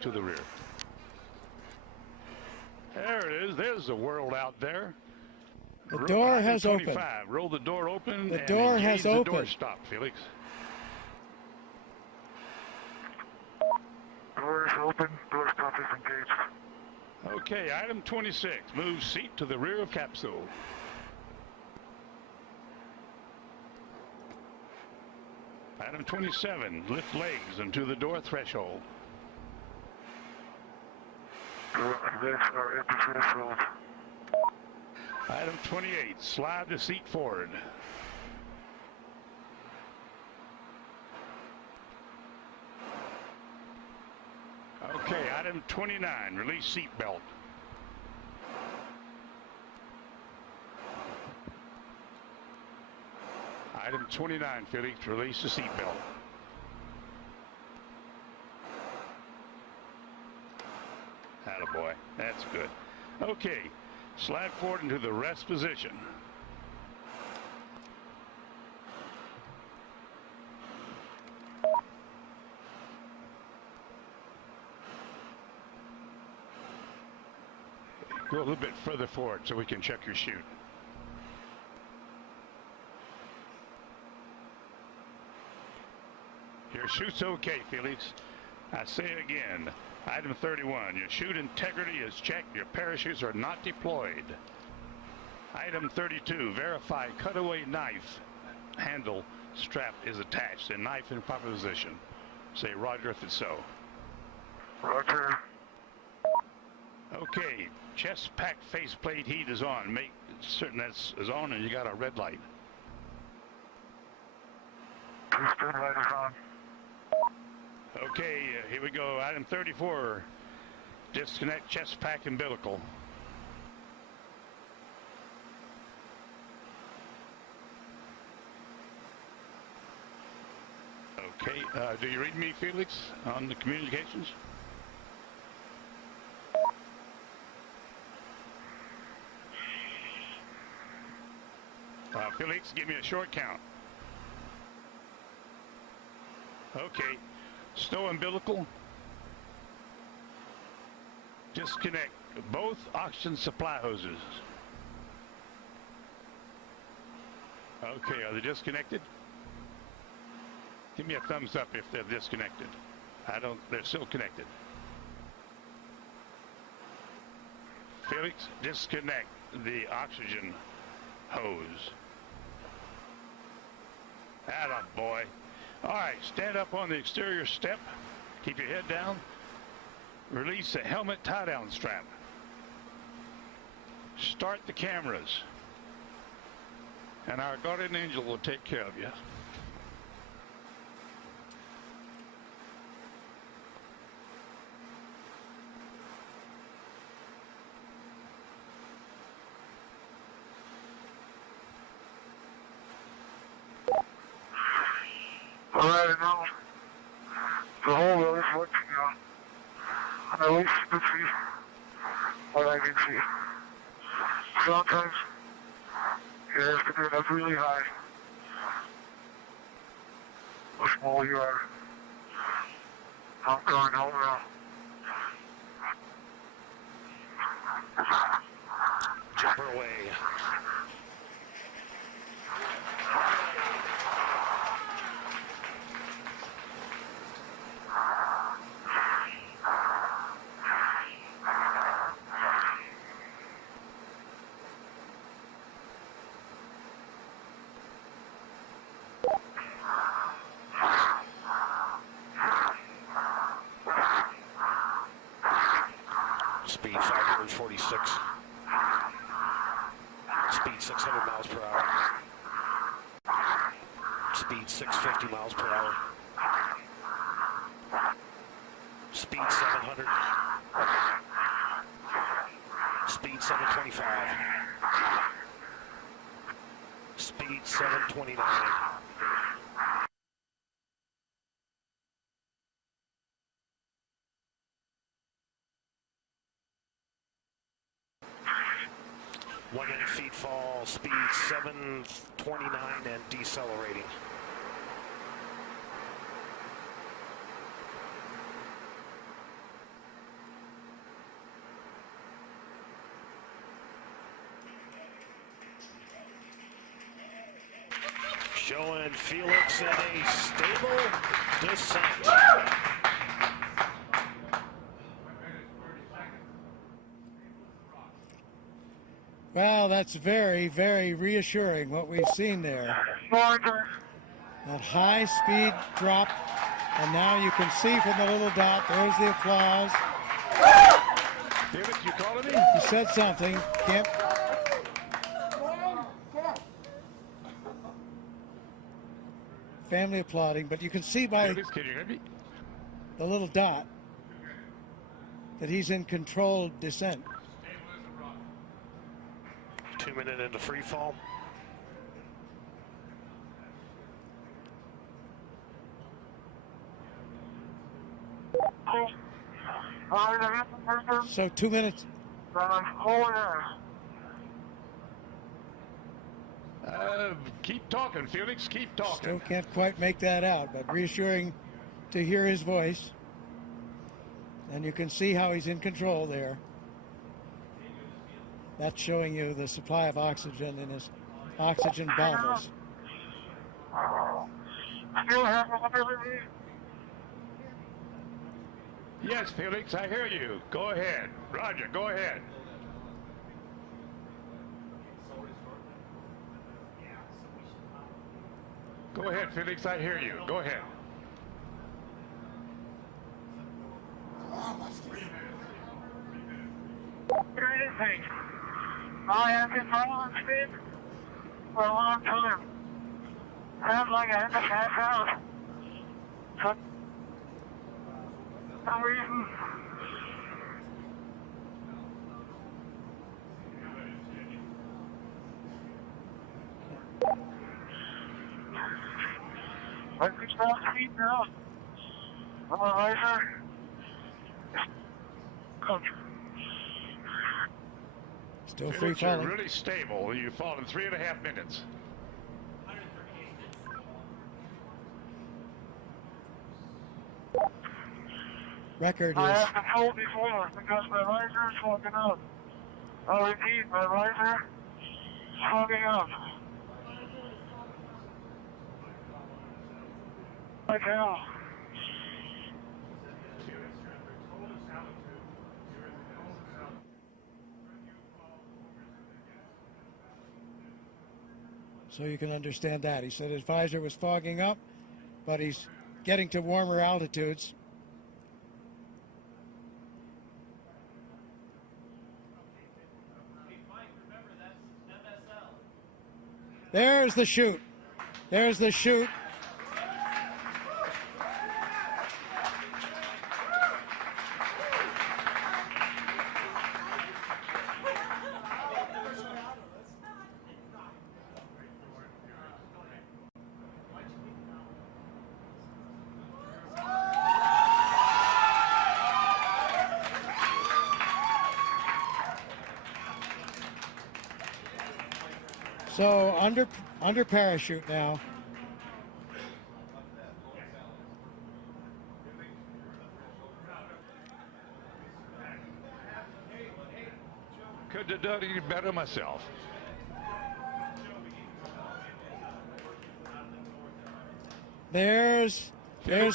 to the rear. There it is. There's the world out there. The door has opened. Roll the door open. The door has opened. The door stop, Felix. Door is open. Door stop is engaged. Okay, item 26. Move seat to the rear of capsule. Item 27. Lift legs into the door threshold. Legs are at the threshold. Item 28. Slide the seat forward. Okay, item 29. Release seat belt. Item 29, Felix, release the seat belt. Attaboy, that's good. Okay, slide forward into the rest position. Go a little bit further forward so we can check your chute. Your chute's okay, Felix. I say again, item 31, your chute integrity is checked. Your parachutes are not deployed. Item 32, verify cutaway knife handle strap is attached and knife in proper position. Say roger if it's so. Roger. Okay, chest pack faceplate heat is on. Make certain that's on and you got a red light. Piston light is on. Okay, here we go. Item 34, disconnect chest pack umbilical. Okay, do you read me, Felix, on the communications? Felix, give me a short count. Okay. Stow umbilical. Disconnect both oxygen supply hoses. Okay, are they disconnected? Give me a thumbs up if they're disconnected. They're still connected. Felix, disconnect the oxygen hose. Attaboy. All right, stand up on the exterior step. Keep your head down. Release the helmet tie-down strap. Start the cameras. And our guardian angel will take care of you. All right, now the whole road is working now. And at least you can see what I can see. Sometimes you have to get up really high. How small you are. I'm going home now. Jumper away. Speed 546. Speed 600 miles per hour. Speed 650 miles per hour. Speed 700. Speed 725. Speed 729. Feet fall, speed 729 and decelerating. Showing Felix in a stable descent. Well, that's very, very reassuring what we've seen there. That high speed drop, and now you can see from the little dot, there's the applause. Felix, you calling me? He said something. Can't. Family applauding, but you can see by Felix, can you hear me? the little dot that he's in controlled descent. 2 minutes into free fall. So 2 minutes. Keep talking, Felix. Keep talking. Still can't quite make that out, but reassuring to hear his voice. And you can see how he's in control there. That's showing you the supply of oxygen in his oxygen bottles. Yes, Felix, I hear you. Go ahead. Roger, go ahead. Go ahead, Felix, I hear you. Go ahead. I have been following speed for a long time. Sounds like I had to pass out. For some reason. I can stop speed now. Otherwise, Still free Felix, you're falling. really stable. You fall in 3.5 minutes. Record I is have been told before because my visor is fogging up. I'll repeat, my visor is fogging up. Like hell. so you can understand that. He said his visor was fogging up, but he's getting to warmer altitudes. There's the chute. There's the chute. So under parachute now. Could have done it better myself. There's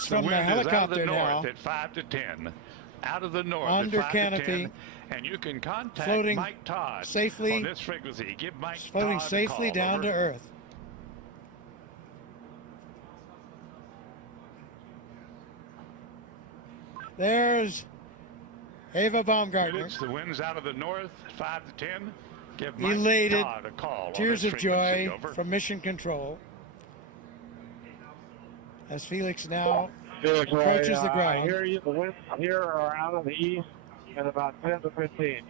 from the helicopter now. At 5 to 10. Out of the north Under at 5 canopy, to 10, and you can contact floating Mike Todd safely, on this frequency. Give Mike floating Todd safely a call. down Over. to Earth. There's Ava Baumgartner. Felix, the winds out of the north, 5 to 10. Give Mike Elated, Todd a call. tears on of this frequency. joy Over. from Mission Control as Felix now Felix, approaches the I ground. hear you. The winds here are out of the east at about 10 to 15.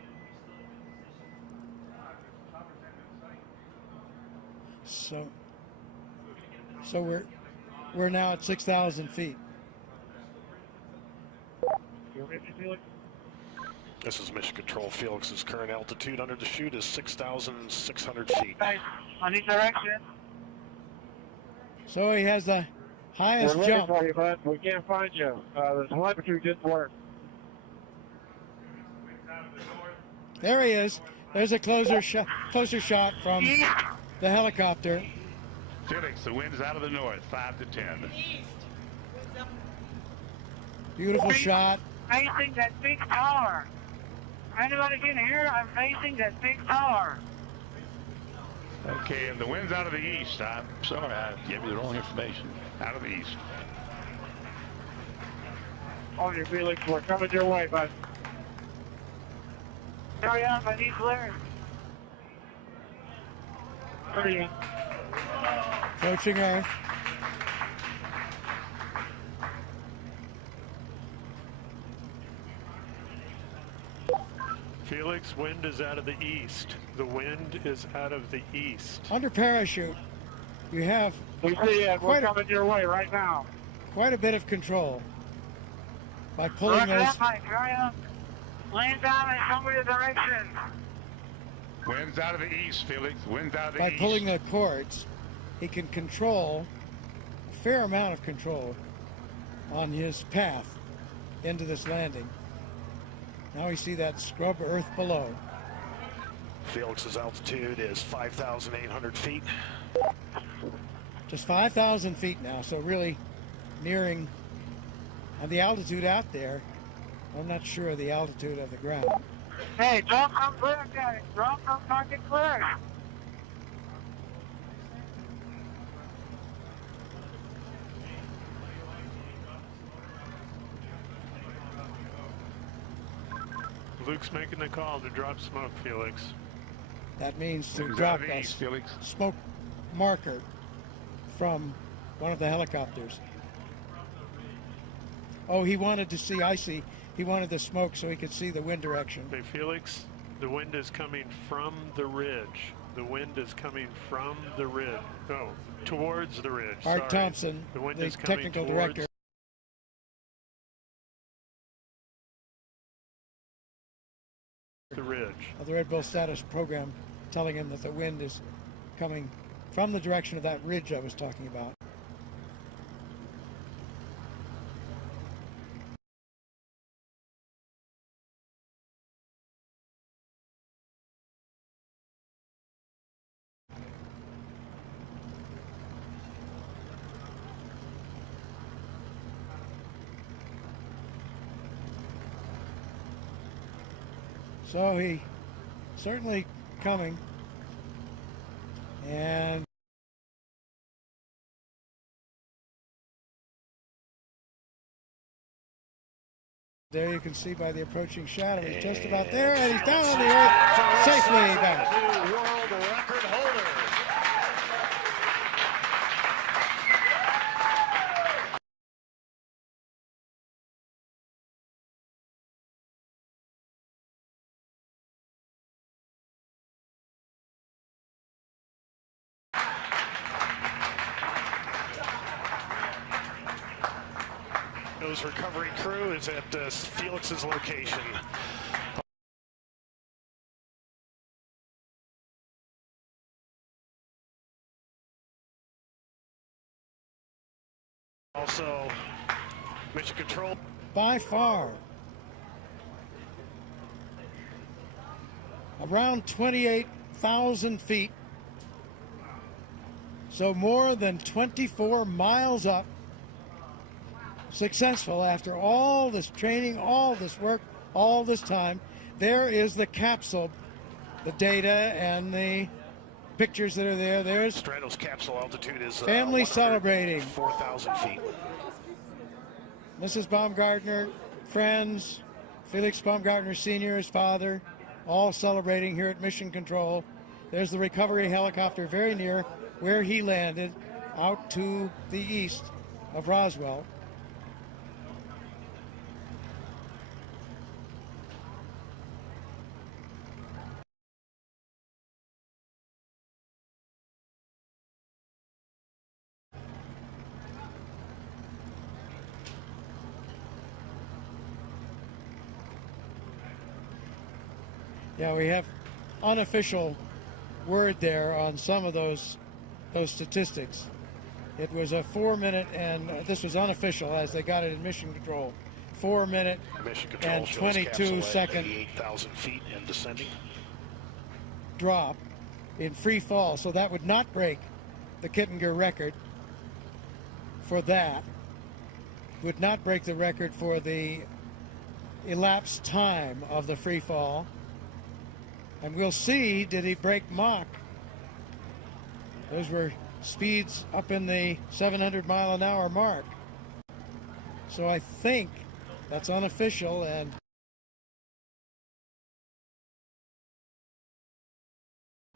So we're now at 6,000 feet. You ready, Felix? This is Mission Control. Felix's current altitude under the chute is 6,600 feet. Hey, I need direction. So he has the highest We're looking jump. for you, bud. We can't find you. The telemetry didn't work. There he is. There's a closer shot from the helicopter. Felix, the wind's out of the north, 5 to 10. Beautiful shot. Facing that big tower. Anybody can hear? I'm facing that big tower. Okay, and the wind's out of the east. I'm sorry, I gave you the wrong information. Out of the east. On your Felix, we're coming your way, bud. Hurry up, I need clearance. Hurry up. Approaching Earth. Felix, wind is out of the east. The wind is out of the east. Under parachute, you have We see it. We're coming your way right now. quite a bit of control by pulling Roger those. that, Mike. Hurry up. Land down and show me the direction. Wind's out of the east, Felix. Wind's out of the By east. pulling the cords, he can control a fair amount of control on his path into this landing. Now we see that scrub earth below. Felix's altitude is 5,800 feet. Just 5,000 feet now, so really nearing, and the altitude out there, I'm not sure of the altitude of the ground. Hey, don't come clear, guys. Don't come fucking clear. Luke's making the call to drop smoke, Felix. That means to Wind's drop out of the a east, Felix. smoke marker from one of the helicopters. Oh, he wanted to see, I see, he wanted the smoke so he could see the wind direction. Hey, Felix, the wind is coming from the ridge. The wind is coming from the ridge. Oh, towards the ridge. Art Sorry. Thompson, The wind the is coming technical towards director. the ridge. Of the Red Bull status program, telling him that the wind is coming from the direction of that ridge I was talking about. So he certainly coming, and there you can see by the approaching shadow, he's just about there, and he's down on the earth safely back. New world record holder. His recovery crew is at Felix's location. Also, mission control. By far, around 28,000 feet, so more than 24 miles up. Successful after all this training, all this work, all this time. There is the capsule, the data and the pictures that are there. There's Stratos capsule altitude is family celebrating. 4,000 feet. Mrs. Baumgartner, friends, Felix Baumgartner Sr., his father, all celebrating here at Mission Control. There's the recovery helicopter very near where he landed, out to the east of Roswell. Yeah, we have unofficial word there on some of those statistics. It was a 4 minute, and this was unofficial as they got it in Mission Control. 4 minute Mission control and shows 22 capsule at second 88,000 feet and descending. drop in free fall, so that would not break the Kittinger record for that. Would not break the record for the elapsed time of the free fall. And we'll see, did he break Mach? Those were speeds up in the 700-mile-an-hour mark. So I think that's unofficial and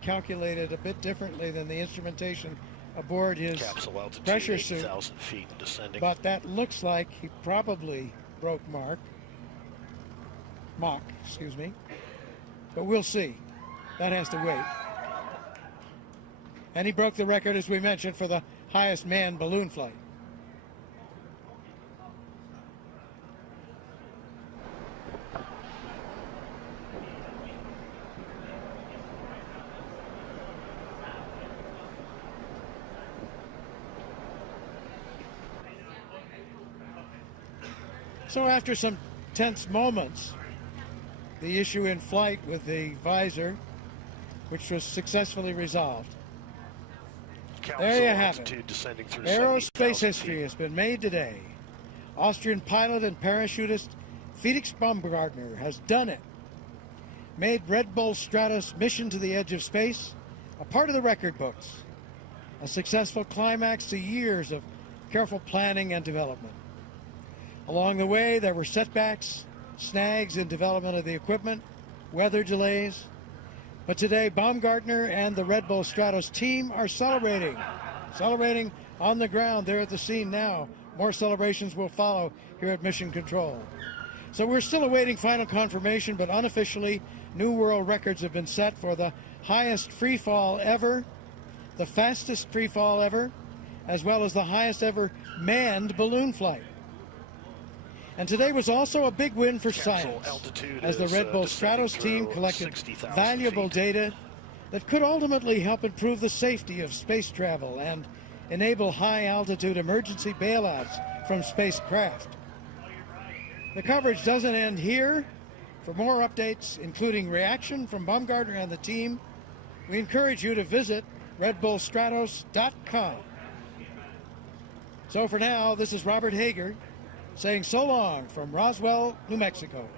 calculated a bit differently than the instrumentation aboard his capsule altitude, pressure suit. 8,000 feet and descending. But that looks like he probably broke Mach, excuse me. But we'll see. That has to wait. And he broke the record, as we mentioned, for the highest manned balloon flight. So after some tense moments, the issue in flight with the visor, which was successfully resolved. There you have it. Aerospace history has been made today. Austrian pilot and parachutist Felix Baumgartner has done it. Made Red Bull Stratos mission to the edge of space a part of the record books. A successful climax to years of careful planning and development. Along the way, there were setbacks, snags in development of the equipment, weather delays. But today, Baumgartner and the Red Bull Stratos team are celebrating on the ground. They're at the scene now. More celebrations will follow here at Mission Control. So we're still awaiting final confirmation, but unofficially, new world records have been set for the highest free fall ever, the fastest free fall ever, as well as the highest ever manned balloon flight. And today was also a big win for science, as the Red Bull Stratos team collected valuable data that could ultimately help improve the safety of space travel and enable high-altitude emergency bailouts from spacecraft. The coverage doesn't end here. For more updates, including reaction from Baumgartner and the team, we encourage you to visit redbullstratos.com. So for now, this is Robert Hager, saying so long from Roswell, New Mexico.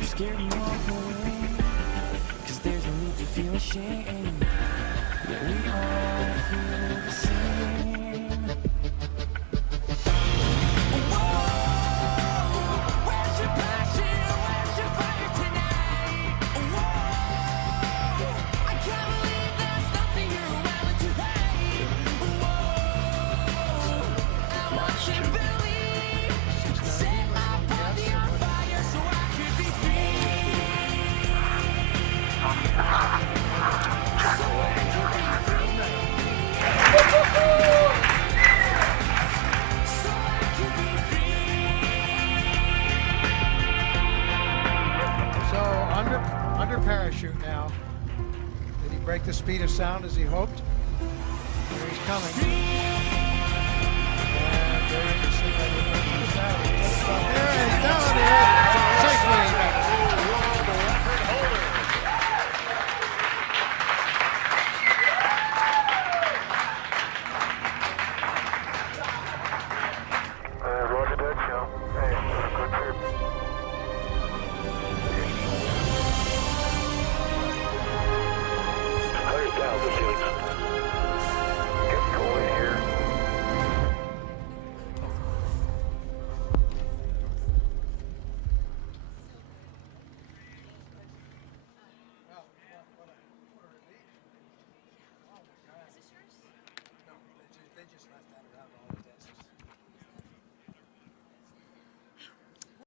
Scared and walk away, 'cause there's no need to feel ashamed. Yeah, we all feel the same. Whoa, where's your passion? Where's your fire tonight? Whoa, I can't believe there's nothing you're willing to hate. Whoa, I want you to believe. Set my body on fire so I could be free. So under parachute now. Did he break the speed of sound as he hoped? Here he's coming.